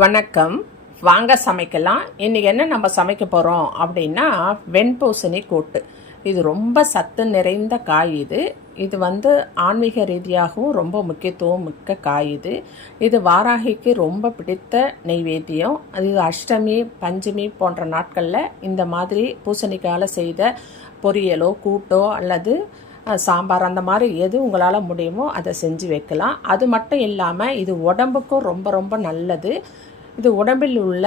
வணக்கம். வாங்க சமைக்கலாம். இன்றைக்கி என்ன நம்ம சமைக்க போகிறோம் அப்படின்னா வெண்பூசணி கூட்டு. இது ரொம்ப சத்து நிறைந்த காய். இது ஆன்மீக ரீதியாகவும் ரொம்ப முக்கியத்துவம் மிக்க காய். இது வாராகிக்கு ரொம்ப பிடித்த நெய்வேத்தியம். அது அஷ்டமி பஞ்சமி போன்ற நாட்களில் இந்த மாதிரி பூசணிக்காயில் செய்த பொரியலோ கூட்டோ அல்லது சாம்பார் அந்த மாதிரி எது உங்களால் முடியுமோ அதை செஞ்சு வைக்கலாம். அது மட்டும் இல்லாமல் இது உடம்புக்கும் ரொம்ப ரொம்ப நல்லது. இது உடம்பில் உள்ள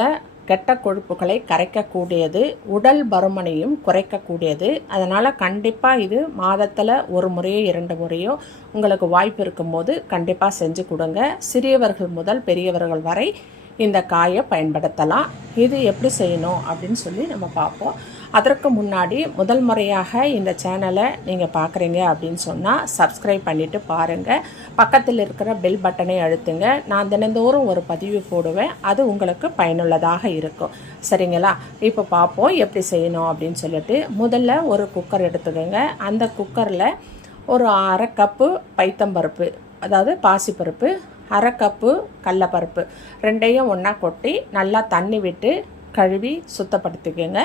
கெட்ட கொழுப்புகளை கரைக்கக்கூடியது, உடல் பருமனையும் குறைக்கக்கூடியது. அதனால் கண்டிப்பாக இது மாதத்தில் ஒரு முறையோ 2 முறையோ உங்களுக்கு வாய்ப்பு இருக்கும்போது கண்டிப்பாக செஞ்சு கொடுங்க. சிறியவர்கள் முதல் பெரியவர்கள் வரை இந்த காயை பயன்படுத்தலாம். இது எப்படி செய்யணும் அப்படின்னு சொல்லி நம்ம பார்ப்போம். அதற்கு முன்னாடி முதல் முறையாக இந்த சேனலை நீங்கள் பார்க்குறீங்க அப்படின்னு சொன்னால் சப்ஸ்கிரைப் பண்ணிவிட்டு பாருங்கள். பக்கத்தில் இருக்கிற பெல் பட்டனை அழுத்துங்க. நான் தினந்தோறும் ஒரு பதிவு போடுவேன். அது உங்களுக்கு பயனுள்ளதாக இருக்கும். சரிங்களா? இப்போ பார்ப்போம் எப்படி செய்யணும் அப்படின்னு சொல்லிட்டு. முதல்ல ஒரு குக்கர் எடுத்துக்கோங்க. அந்த குக்கரில் ஒரு 1/2 கப்பு பைத்தம்பருப்பு, அதாவது பாசிப்பருப்பு, 1/2 கப்பு கடலப்பருப்பு ரெண்டையும் ஒன்றா கொட்டி நல்லா தண்ணி விட்டு கழுவி சுத்தப்படுத்திக்கோங்க.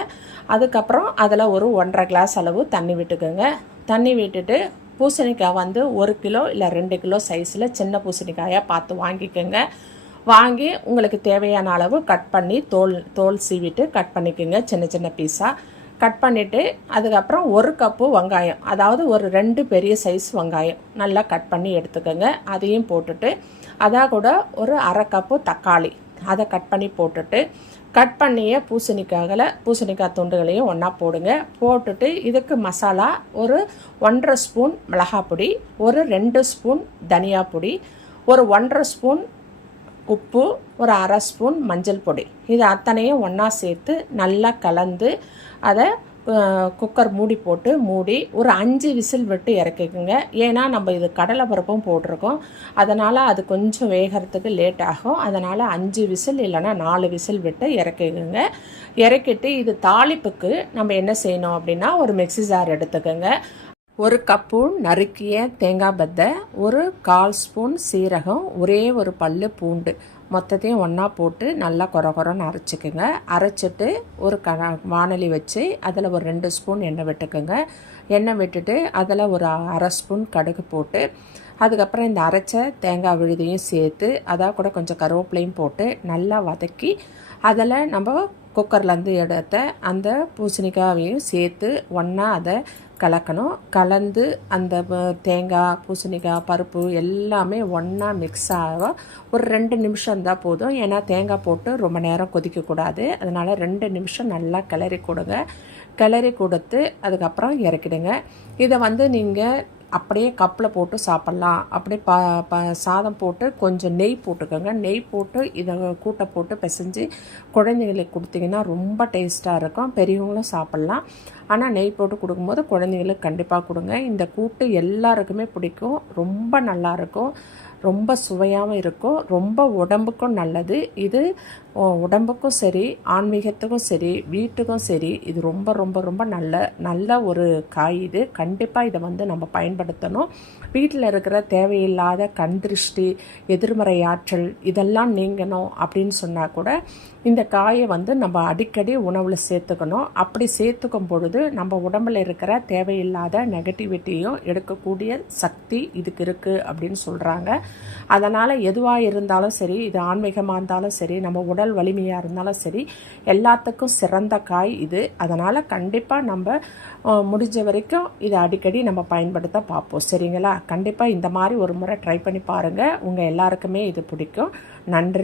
அதுக்கப்புறம் அதில் ஒரு 1/2 கிளாஸ் அளவு தண்ணி விட்டுக்கோங்க. தண்ணி விட்டுட்டு பூசணிக்காய் 1 கிலோ இல்லை 2 கிலோ சைஸில் சின்ன பூசணிக்காயாக பார்த்து வாங்கிக்கோங்க. வாங்கி உங்களுக்கு தேவையான அளவு கட் பண்ணி தோல் சீவிட்டு கட் பண்ணிக்கோங்க. சின்ன சின்ன பீஸாக கட் பண்ணிவிட்டு அதுக்கப்புறம் 1 கப்பு வெங்காயம், அதாவது ஒரு 2 பெரிய சைஸ் வெங்காயம் நல்லா கட் பண்ணி எடுத்துக்கோங்க. அதையும் போட்டுட்டு அதாக கூட ஒரு 1/2 கப்பு தக்காளி அதை கட் பண்ணி போட்டுட்டு கட் பண்ணிய பூசணிக்காய் துண்டுகளையும் ஒன்றா போடுங்க. போட்டுட்டு இதுக்கு மசாலா ஒரு 1/2 ஸ்பூன் மிளகாப்பொடி, ஒரு 2 ஸ்பூன் தனியா பொடி, ஒரு 1/2 ஸ்பூன் உப்பு, ஒரு 1/2 ஸ்பூன் மஞ்சள் பொடி, இது அத்தனையும் ஒன்றா சேர்த்து நல்லா கலந்து அதை குக்கர் மூடி ஒரு 5 விசில் விட்டு இறக்கிக்குங்க. ஏன்னா நம்ம இது கடலை பருப்பும் போட்டிருக்கோம். அதனால் அது கொஞ்சம் வேகிறதுக்கு லேட் ஆகும். அதனால் 5 விசில் இல்லைன்னா 4 விசில் விட்டு இறக்கிக்குங்க. இறக்கிட்டு இது தாளிப்புக்கு நம்ம என்ன செய்யணும் அப்படின்னா ஒரு மிக்ஸி ஜார் எடுத்துக்கோங்க. 1 கப்பு நறுக்கிய தேங்காய் பத்தை, ஒரு 1/4 ஸ்பூன் சீரகம், ஒரே ஒரு பல்லு பூண்டு மொத்தத்தையும் ஒன்றா போட்டு நல்லா கொரன்னு அரைச்சிக்கோங்க. அரைச்சிட்டு ஒரு வானலி வச்சு அதில் ஒரு 2 ஸ்பூன் எண்ணெய் விட்டுக்கோங்க. எண்ணெய் விட்டுட்டு அதில் ஒரு 1/2 ஸ்பூன் கடுகு போட்டு அதுக்கப்புறம் இந்த அரைச்ச தேங்காய் விழுதையும் சேர்த்து அதான் கூட கொஞ்சம் கருவேப்பிலையும் போட்டு நல்லா வதக்கி அதில் நம்ம குக்கர்லேருந்து எடுத்த அந்த பூசணிக்காயையும் சேர்த்து ஒன்றா அதை கலக்கணும். கலந்து அந்த தேங்காய் பூசணிக்காய் பருப்பு எல்லாமே ஒன்றா மிக்ஸ் ஆகும். ஒரு 2 நிமிஷம் இருந்தால் போதும். ஏன்னா தேங்காய் போட்டு ரொம்ப நேரம் கொதிக்கக்கூடாது. அதனால் 2 நிமிஷம் நல்லா கிளறி கொடுங்க. கிளறி கொடுத்து அதுக்கப்புறம் இறக்கிடுங்க. இதை நீங்கள் அப்படியே கப்பில் போட்டு சாப்பிட்லாம். அப்படியே சாதம் போட்டு கொஞ்சம் நெய் போட்டுக்கோங்க. நெய் போட்டு இதை கூட்டை போட்டு பிசைஞ்சு குழந்தைங்களுக்கு கொடுத்தீங்கன்னா ரொம்ப டேஸ்ட்டாக இருக்கும். பெரியவங்களும் சாப்பிட்லாம். ஆனால் நெய் போட்டு கொடுக்கும்போது குழந்தைங்களுக்கு கண்டிப்பாக கொடுங்க. இந்த கூட்டு எல்லாருக்குமே பிடிக்கும். ரொம்ப நல்லாயிருக்கும். ரொம்ப சுவையாகவும் இருக்கும். ரொம்ப உடம்புக்கும் நல்லது. இது உடம்புக்கும் சரி, ஆன்மீகத்துக்கும் சரி, வீட்டுக்கும் சரி, இது ரொம்ப ரொம்ப ரொம்ப நல்ல ஒரு காய். இது கண்டிப்பாக இதை நம்ம பயன்படுத்தணும். வீட்டில் இருக்கிற தேவையில்லாத கண் திருஷ்டி, எதிர்மறை ஆற்றல் இதெல்லாம் நீங்கணும் அப்படின்னு சொன்னால் கூட இந்த காயை நம்ம அடிக்கடி உணவில் சேர்த்துக்கணும். அப்படி சேர்த்துக்கும் பொழுது நம்ம உடம்பில் இருக்கிற தேவையில்லாத நெகட்டிவிட்டியும் எடுக்கக்கூடிய சக்தி இதுக்கு இருக்குது அப்படின்னு சொல்கிறாங்க. அதனால் எதுவாக இருந்தாலும் சரி, இது ஆன்மீகமாக இருந்தாலும் சரி, நம்ம உடல் வலிமையாக இருந்தாலும் சரி, எல்லாத்துக்கும் சிறந்த காய் இது. அதனால் கண்டிப்பாக நம்ம முடிஞ்ச வரைக்கும் இதை அடிக்கடி நம்ம பயன்படுத்த பார்ப்போம். சரிங்களா? கண்டிப்பாக இந்த மாதிரி ஒரு முறை ட்ரை பண்ணி பாருங்கள். உங்கள் எல்லாருக்குமே இது பிடிக்கும். நன்றி.